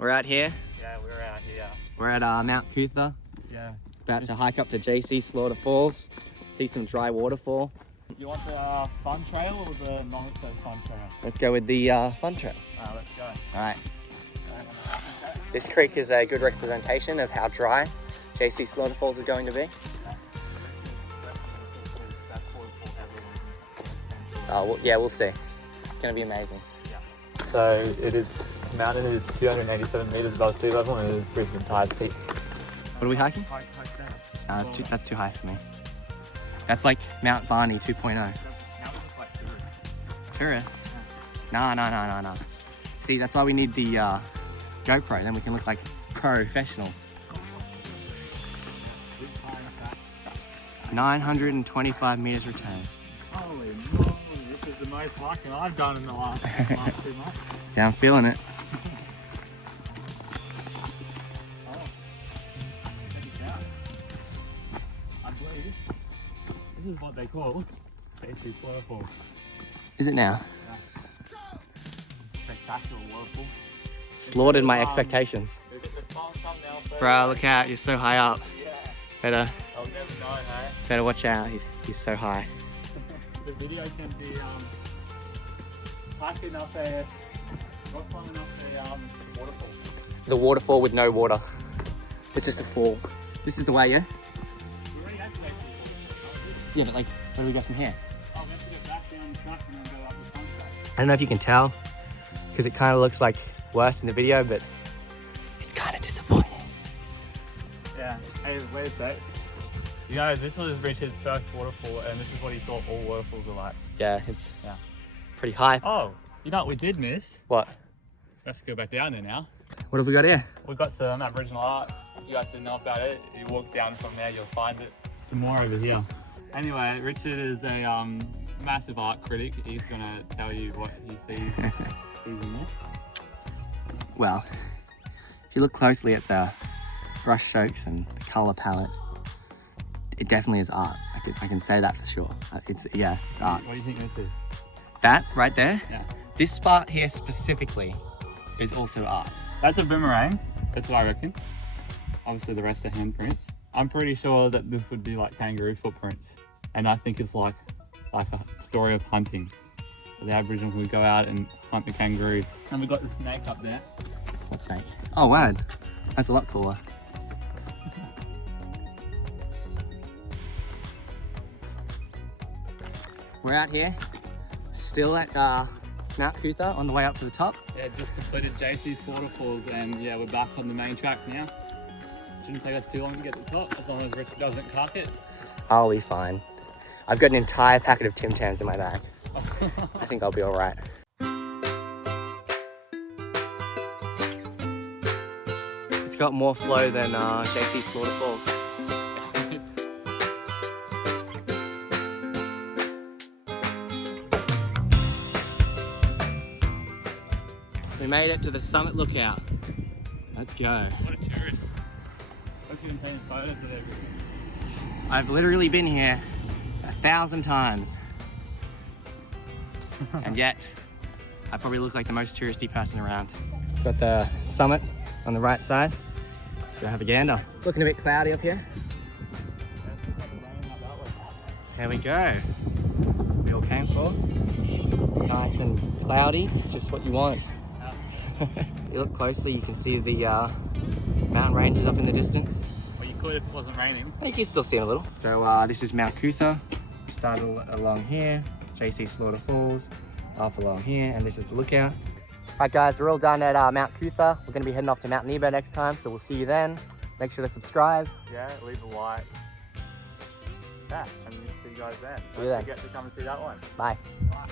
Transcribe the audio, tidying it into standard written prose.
We're out here. Yeah, we're out here. We're at Mount Coot-Tha. Yeah. About to hike up to JC Slaughter Falls, see some dry waterfall. You want the fun trail or the not so fun trail? Let's go with the fun trail. Let's go. All right. This creek is a good representation of how dry JC Slaughter Falls is going to be. Oh, well, yeah, we'll see. It's going to be amazing. Yeah. So the mountain is 287 meters above sea level and it is Brisbane's highest peak. What are we hiking? That's too high for me. That's like Mount Barney 2.0. Tourists? No. See, that's why we need the GoPro, then we can look like professionals. 925 meters return. Holy moly, this is the most hiking I've done in the last 2 months. Yeah, I'm feeling it. This is what they call JC Slaughter Falls. Is it now? Yeah. Spectacular waterfall. Slaughtered my expectations. Now, Bro, look out, you're so high up. Yeah. Better I'll never know, hey? better watch out, he's so high. The video can be hiking up a rock climbing up a waterfall. The waterfall with no water. It's just a fall. This is the way, yeah? We already activated it. Yeah, but like, where do we go from here? Oh, we have to get back down the track and then go up the front track. I don't know if you can tell, because it kind of looks like worse in the video, but it's kind of disappointing. Yeah. Hey, wait a sec. You guys, this was Richard's first waterfall, and this is what he thought all waterfalls are like. Yeah, it's pretty high. Oh, you know what we did miss? What? Let's go back down there now. What have we got here? We've got some Aboriginal art. You guys didn't know about it. You walk down from there, you'll find it. Some more over here. Anyway, Richard is a massive art critic. He's gonna tell you what he sees in this. Well, if you look closely at the brush strokes and the color palette, it definitely is art. I can say that for sure. It's art. What do you think this is? That right there? Yeah. This spot here specifically is also art. That's a boomerang. That's what I reckon. Obviously the rest are handprints. I'm pretty sure that this would be like kangaroo footprints. And I think it's like a story of hunting. The Aboriginals would go out and hunt the kangaroos. And we've got the snake up there. What snake? Oh, wow. That's a lot cooler. We're out here, still at Mount Coot-Tha on the way up to the top. Yeah, just completed JC Slaughter Falls and yeah, we're back on the main track now. Shouldn't take us too long to get to the top as long as Richard doesn't cock it. I'll be fine. I've got an entire packet of Tim Tams in my bag. I think I'll be all right. It's got more flow than JC Slaughter Falls. We made it to the summit lookout. Let's go. What a tourist. Look, you can take photos of everything. I've literally been here 1,000 times. And yet, I probably look like the most touristy person around. Got the summit on the right side. Let's go have a gander. Looking a bit cloudy up here. There we go. We all came for. Nice and cloudy, just what you want. If you look closely, you can see the mountain ranges up in the distance. Well, you could if it wasn't raining. You can still see it a little. So this is Mount Coot-Tha. Started along here, JC Slaughter Falls, up along here, and this is the lookout. Alright guys, we're all done at Mount Coot-Tha. We're going to be heading off to Mount Nebo next time, so we'll see you then. Make sure to subscribe. Yeah, leave a like. Yeah, and see you guys then. See you then. Don't forget to come and see that one. Bye. Bye.